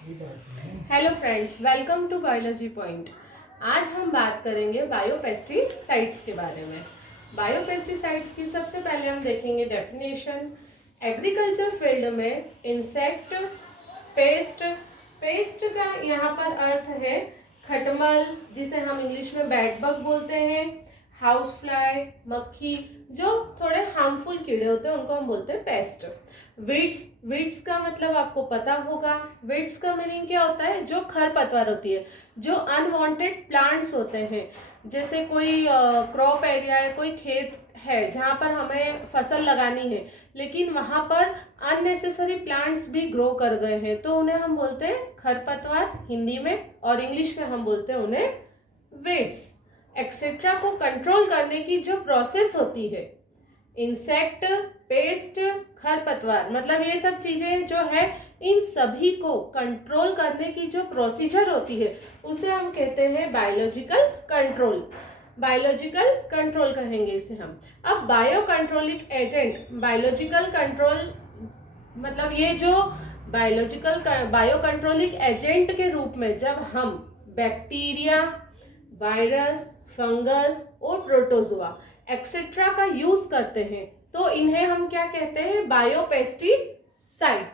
Hello friends, welcome to biology point. आज हम बात करेंगे बायोपेस्टिसाइड्स के बारे में। बायोपेस्टिसाइड्स की सबसे पहले हम देखेंगे डेफिनेशन। एग्रीकल्चर फील्ड में इंसेक्ट, पेस्ट, पेस्ट का यहाँ पर अर्थ है खटमल, जिसे हम इंग्लिश में बेड बग बोलते हैं, हाउस फ्लाई, मक्खी, जो थोड़े हार्मफुल कीड़े होते हैं उनको हम बोलते हैं पेस्ट। वीड्स, वीड्स का मतलब आपको पता होगा। वीड्स का मीनिंग क्या होता है? जो खरपतवार होती है, जो अनवांटेड प्लांट्स होते हैं। जैसे कोई क्रॉप एरिया है, कोई खेत है जहाँ पर हमें फसल लगानी है, लेकिन वहाँ पर अननेसेसरी प्लांट्स भी ग्रो कर गए हैं, तो उन्हें हम बोलते हैं खरपतवार हिंदी में, और इंग्लिश में हम बोलते हैं उन्हें वीड्स। एक्सेट्रा को कंट्रोल करने की जो प्रोसेस होती है, इंसेक्ट, पेस्ट, खरपतवार, मतलब ये सब चीजें जो है, इन सभी को कंट्रोल करने की जो प्रोसीजर होती है उसे हम कहते हैं बायोलॉजिकल कंट्रोल। बायोलॉजिकल कंट्रोल कहेंगे इसे हम। अब bio controlling agent, biological control मतलब ये जो बायो कंट्रोलिंग एजेंट के रूप में जब हम बैक्टीरिया, वायरस, फंगस और प्रोटोजोआ एक्सेट्रा का यूज करते हैं, तो इन्हें हम क्या कहते हैं? बायोपेस्टिसाइड।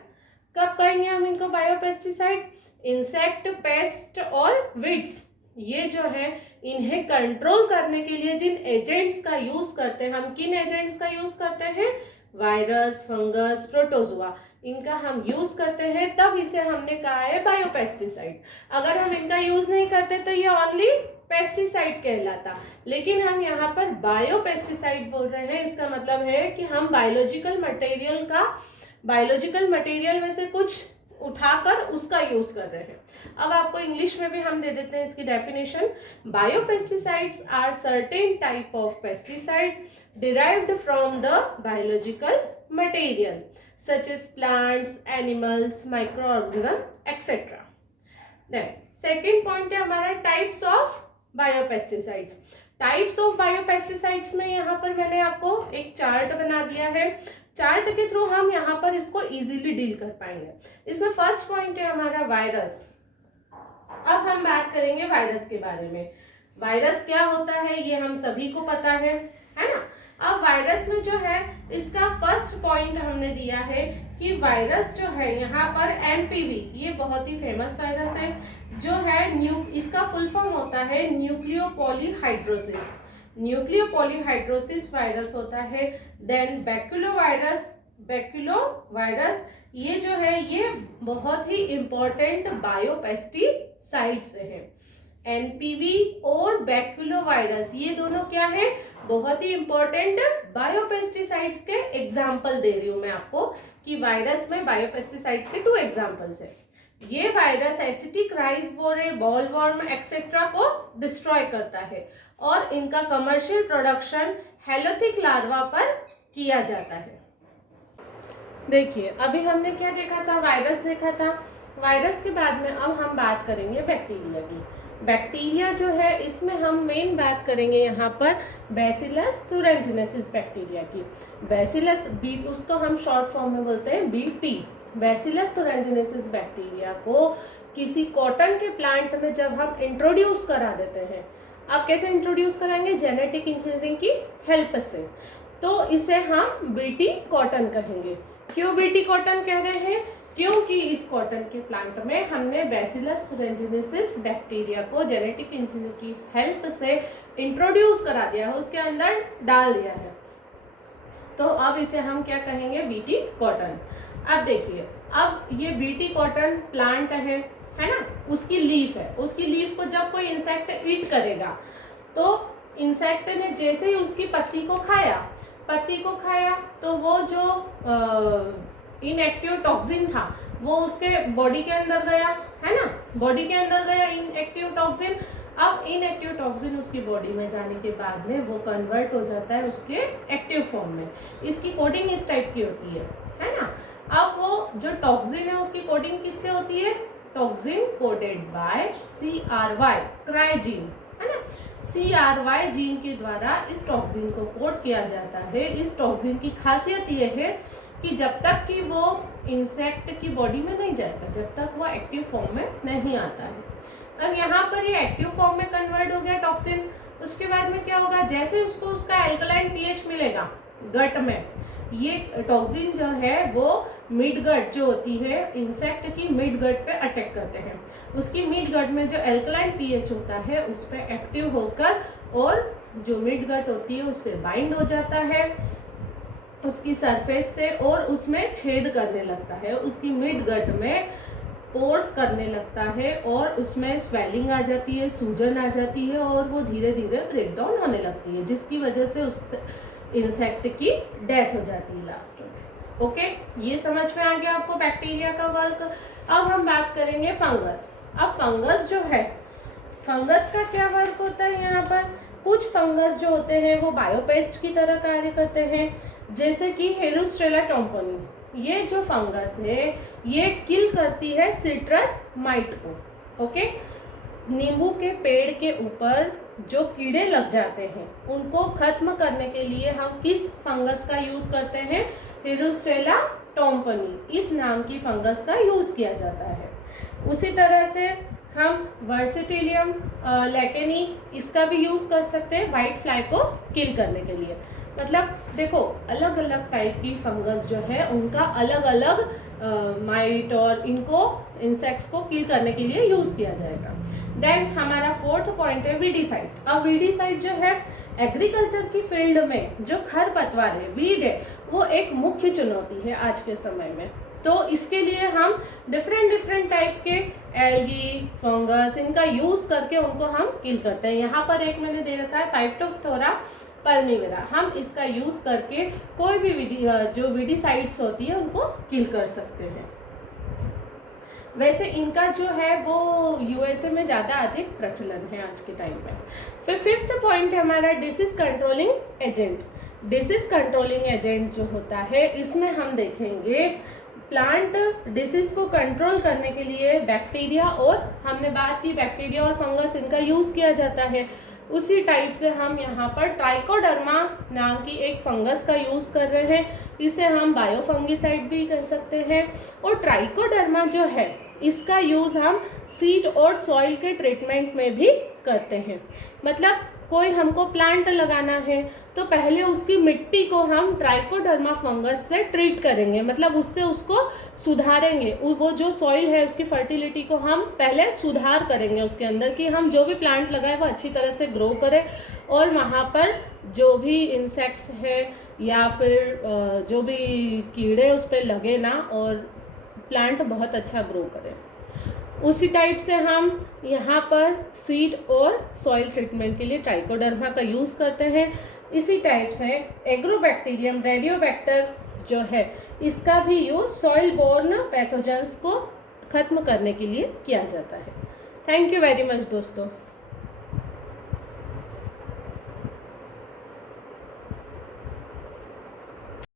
कब कहेंगे हम इनको बायोपेस्टिसाइड? इंसेक्ट, पेस्ट और वीड्स, ये जो है इन्हें कंट्रोल करने के लिए जिन एजेंट्स का यूज करते हैं, हम किन एजेंट्स का यूज करते हैं? वायरस, फंगस, प्रोटोजोआ, इनका हम यूज करते हैं, तब इसे हमने कहा है बायोपेस्टिसाइड। अगर हम इनका यूज नहीं करते तो ये ओनली पेस्टिसाइड कहलाता। लेकिन हम यहाँ पर बायोपेस्टिसाइड बोल रहे हैं, इसका मतलब है कि हम बायोलॉजिकल मटेरियल में से कुछ उठाकर उसका यूज कर रहे हैं। अब आपको इंग्लिश में भी हम दे देते हैं इसकी definition. Biopesticides are certain type of pesticide derived from the biological material such as plants, animals, microorganism etcetera. Then second point है हमारा types of biopesticides. Types of biopesticides में यहाँ पर मैंने आपको एक चार्ट बना दिया है। चार्ट के थ्रू हम यहाँ पर इसको इजीली डील कर पाएंगे। इसमें फर्स्ट पॉइंट है हमारा वायरस। अब हम बात करेंगे वायरस के बारे में। वायरस क्या होता है ये हम सभी को पता है ना? अब वायरस में जो है, इसका फर्स्ट पॉइंट हमने दिया है कि वायरस जो है यहाँ पर एनपीवी, ये बहुत ही फेमस वायरस है जो है इसका फुल फॉर्म होता है न्यूक्लियोपॉलीहाइड्रोसिस। न्यूक्लियोपॉलीहाइड्रोसिस वायरस होता है। देन बैक्यूलोवायरस, ये जो है ये बहुत ही इंपॉर्टेंट बायोपेस्टिसाइड्स है। एनपीवी और बैक्यूलोवायरस, ये दोनों क्या है? बहुत ही इंपॉर्टेंट बायोपेस्टिसाइड्स के एग्जाम्पल दे रही हूं मैं आपको कि वायरस में बायोपेस्टिसाइड के 2 एग्जाम्पल्स है। ये वायरस एसिटिक राइस बोरे, बॉलवर्म एक्सेट्रा को डिस्ट्रॉय करता है, और इनका कमर्शियल प्रोडक्शन हेलोथिक लार्वा पर किया जाता है। देखिए, अभी हमने क्या देखा था? वायरस देखा था। वायरस के बाद में अब हम बात करेंगे बैक्टीरिया की। बैक्टीरिया जो है, इसमें हम मेन बात करेंगे यहाँ पर बैसिलस thuringiensis बैक्टीरिया की। बैसिलस बी, उसको हम शॉर्ट फॉर्म में बोलते हैं BT। बैसिलस thuringiensis बैक्टीरिया को किसी कॉटन के प्लांट में जब हम इंट्रोड्यूस करा देते हैं, आप कैसे इंट्रोड्यूस कराएंगे? जेनेटिक इंजीनियरिंग की हेल्प से, तो इसे हम BT कॉटन कहेंगे। क्यों BT कॉटन कह रहे हैं? क्योंकि इस कॉटन के प्लांट में हमने बैसिलस thuringiensis बैक्टीरिया को जेनेटिक इंजीनियरिंग की हेल्प से इंट्रोड्यूस करा दिया है, उसके अंदर डाल दिया है, तो अब इसे हम क्या कहेंगे? BT cotton. अब देखिए, अब ये BT कॉटन प्लांट है ना? उसकी लीफ है, उसकी लीफ को जब कोई इंसेक्ट ईट करेगा, तो इंसेक्ट ने जैसे ही उसकी पत्ती को खाया तो वो जो इनएक्टिव टॉक्सिन था वो उसके बॉडी के अंदर गया, है ना? बॉडी के अंदर गया इनएक्टिव टॉक्सिन। अब इनएक्टिव टॉक्सिन उसकी बॉडी में जाने के बाद में वो कन्वर्ट हो जाता है उसके एक्टिव फॉर्म में। इसकी कोडिंग इस टाइप की होती है ना? अब वो जो टॉक्सिन है उसकी कोडिंग किससे होती है? Toxin coded by CRY, cry gene, है ना? CRY जीन के द्वारा इस टॉक्सिन को कोड किया जाता है। इस टॉक्सिन की खासियत यह है कि जब तक कि वो इंसेक्ट की बॉडी में नहीं जाएगा जब तक वो एक्टिव फॉर्म में नहीं आता है। अब यहाँ पर ये एक्टिव फॉर्म में कन्वर्ट हो गया टॉक्सिन, उसके बाद में क्या होगा, जैसे उसको उसका एल्कलाइन पीएच मिलेगा गट में, ये टॉक्सिन जो है वो मिड गट जो होती है इंसेक्ट की मिड गट पे अटैक करते हैं। उसकी मिड गट में जो एल्कलाइन पीएच होता है उस पर एक्टिव होकर और जो मिड गट होती है उससे बाइंड हो जाता है उसकी सरफेस से और उसमें छेद करने लगता है, उसकी मिड गट में पोर्स करने लगता है और उसमें स्वेलिंग आ जाती है, सूजन आ जाती है और वो धीरे धीरे ब्रेक डाउन होने लगती है, जिसकी वजह से उस इंसेक्ट की डेथ हो जाती है लास्ट में। ओके, ये समझ में आ गया आपको बैक्टीरिया का वर्क। अब हम बात करेंगे फंगस। अब फंगस जो है, फंगस का क्या वर्क होता है यहाँ पर, कुछ फंगस जो होते हैं वो बायोपेस्ट की तरह कार्य करते हैं, जैसे कि हेरोस्ट्रेला टोम्पोनी। ये जो फंगस है ये किल करती है सिट्रस माइट को। ओके, नींबू के पेड़ के ऊपर जो कीड़े लग जाते हैं उनको खत्म करने के लिए हम किस फंगस का यूज करते हैं, हेरोस्ट्रेला टोम्पोनी, इस नाम की फंगस का यूज किया जाता है। उसी तरह से हम वर्सिटिलियम लेकेनी इसका भी यूज कर सकते हैं व्हाइट फ्लाई को किल करने के लिए। मतलब देखो, अलग अलग टाइप की फंगस जो है उनका अलग अलग माइट और इनको इंसेक्ट्स को किल करने के लिए यूज किया जाएगा। देन हमारा फोर्थ पॉइंट है वीडीसाइड। अब वीडीसाइड जो है एग्रीकल्चर की फील्ड में जो खरपतवार है, वीड है, वो एक मुख्य चुनौती है आज के समय में। तो इसके लिए हम डिफरेंट टाइप के एल्गी, फंगस, इनका यूज करके उनको हम किल करते हैं। यहाँ पर एक मैंने दे रखा है फाइटोप्थोरा पल्मिवेरा, हम इसका यूज करके कोई भी जो वीडीसाइड्स होती है उनको किल कर सकते हैं। वैसे इनका जो है वो यूएसए में ज़्यादा अधिक प्रचलन है आज के टाइम में। फिर फिफ्थ पॉइंट है हमारा disease controlling agent. Disease controlling agent जो होता है इसमें हम देखेंगे प्लांट डिसीज को कंट्रोल करने के लिए बैक्टीरिया, और हमने बात की बैक्टीरिया और फंगस इनका यूज किया जाता है। उसी टाइप से हम यहाँ पर ट्राइकोडर्मा नाम की एक फंगस का यूज कर रहे हैं, इसे हम बायोफंगिसाइड भी कह सकते हैं। और ट्राइकोडर्मा जो है इसका यूज हम सीड और सॉइल के ट्रीटमेंट में भी करते हैं। मतलब कोई हमको प्लांट लगाना है तो पहले उसकी मिट्टी को हम ट्राइकोडर्मा फंगस से ट्रीट करेंगे, मतलब उससे उसको सुधारेंगे, वो जो सॉइल है उसकी फर्टिलिटी को हम पहले सुधार करेंगे उसके अंदर, कि हम जो भी प्लांट लगाए वो अच्छी तरह से ग्रो करे और वहाँ पर जो भी इंसेक्ट्स है या फिर जो भी कीड़े उस पर लगे ना और प्लांट बहुत अच्छा ग्रो करे। उसी टाइप से हम यहाँ पर सीड और सॉइल ट्रीटमेंट के लिए ट्राइकोडर्मा का यूज़ करते हैं। इसी टाइप से एग्रोबैक्टीरियम रेडियोबैक्टर जो है इसका भी यूज़ सॉइल बोर्न पैथोजेंस को खत्म करने के लिए किया जाता है। थैंक यू वेरी मच दोस्तों।